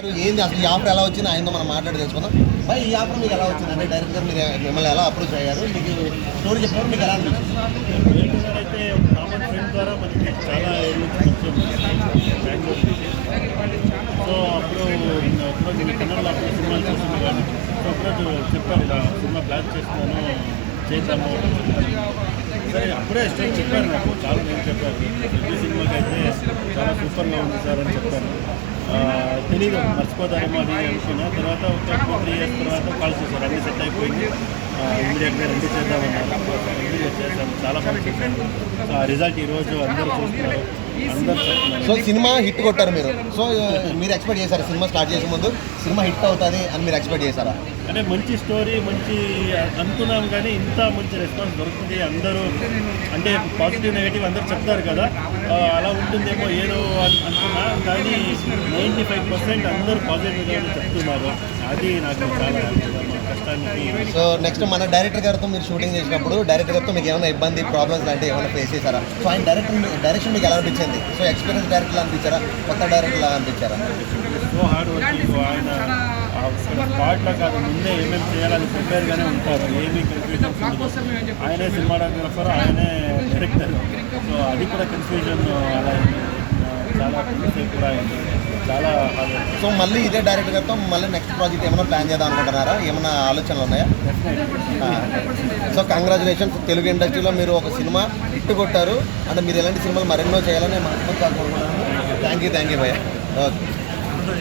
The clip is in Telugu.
ఏంది అసలు ఈ ఆఫర్ ఎలా వచ్చింది ఆయనతో మనం మాట్లాడి తెలుసుకుందాం. బై ఈ ఆఫర్ మీకు ఎలా వచ్చింది అంటే డైరెక్ట్గా మీరు మిమ్మల్ని ఎలా అప్రోచ్ అయ్యారు, మీకు స్టోరీ చెప్పినప్పుడు మీకు ఎలా అనిపించింది? అయితే ఒక కామన్ ఫ్రెండ్ ద్వారా మనకి చాలా ఏళ్ళు బెంగళూరు. సో అప్పుడు నేను కన్నడలో అప్పుడు సినిమాలు చూసింది కానీ సో ఒకరోజు చెప్పారు ఇలా సినిమా ప్లాన్ చేస్తున్నాను చేద్దాము. సరే అప్పుడే స్టేజ్ చెప్పారు నాకు చాలా నేను చెప్పారు ఈ సినిమాకి అయితే చాలా సూపర్గా ఉంది సార్ అని చెప్పాను. తెలీదు మర్చిపోతారేమో అది అనుకున్నా. తర్వాత ఒక 2-3 ఇయర్స్ తర్వాత కాల్ చేశారు, అన్నీ సెట్ అయిపోయింది, ఇమీడియట్గా రెడీ చేద్దామన్నారు. రెడీ చేశాను, చాలా బాగా చేశాను. సో ఆ రిజల్ట్ ఈరోజు అందరూ చూస్తున్నారు, అందరూ చెప్తున్నారు. సో సినిమా హిట్ కొట్టారు మీరు. సో మీరు ఎక్స్పెక్ట్ చేశారు సినిమా స్టార్ట్ చేసే ముందు సినిమా హిట్ అవుతుంది అని మీరు ఎక్స్పెక్ట్ చేశారా? అంటే మంచి స్టోరీ మంచి అనుకున్నాం కానీ ఇంత మంచి రెస్పాన్స్ దొరుకుతుంది. అందరూ అంటే పాజిటివ్ నెగిటివ్ అందరూ చెప్తారు కదా, అలా ఉంటుందేమో ఏదో అనుకున్నా కానీ 95% అందరూ పాజిటివ్గా చెప్తున్నారు. అది నాకు చాలా కష్టానికి. సో నెక్స్ట్ మన డైరెక్టర్ గారితో మీరు షూటింగ్ చేసినప్పుడు డైరెక్టర్ గారితో మీకు ఏమైనా ఇబ్బంది ప్రాబ్లమ్స్ లాంటివి ఏమైనా ఫేస్ చేశారా? సో ఆయన డైరెక్షన్ మీకు ఎలా అనిపించింది? సో ఎక్స్పీరియన్స్ డైరెక్టర్ అనిపించారా, కొత్త డైరెక్టర్ లాగా అనిపించారా? సో హార్డ్ వర్కింగ్ ఆయన స్పాట్లో కాదు ముందే ఏమేమి చేయాలని ప్రిపేర్గానే ఉంటారు, ఏమీ కన్ఫ్యూజన్స్ ఉండదు. ఆయనే సినిమాటోగ్రఫర్, ఆయనే డైరెక్టర్. సో అది కూడా కన్ఫ్యూజన్ అలా చాలా కూడా అయింది, చాలా హార్డ్ వర్క్. సో మళ్ళీ ఇదే డైరెక్టర్ గారితో మళ్ళీ నెక్స్ట్ ప్రాజెక్ట్ ఏమైనా ప్లాన్ చేద్దాం అనుకుంటున్నారా? ఏమైనా ఆలోచనలు ఉన్నాయా? సో కంగ్రాచులేషన్స్, తెలుగు ఇండస్ట్రీలో మీరు ఒక సినిమా హిట్ కొట్టారు అంటే మీరు ఎలాంటి సినిమాలు మరెన్నో చేయాలని మనస్ఫూర్తిగా కోరుకుంటున్నాను. థ్యాంక్ యూ భయ్యా. ఓకే.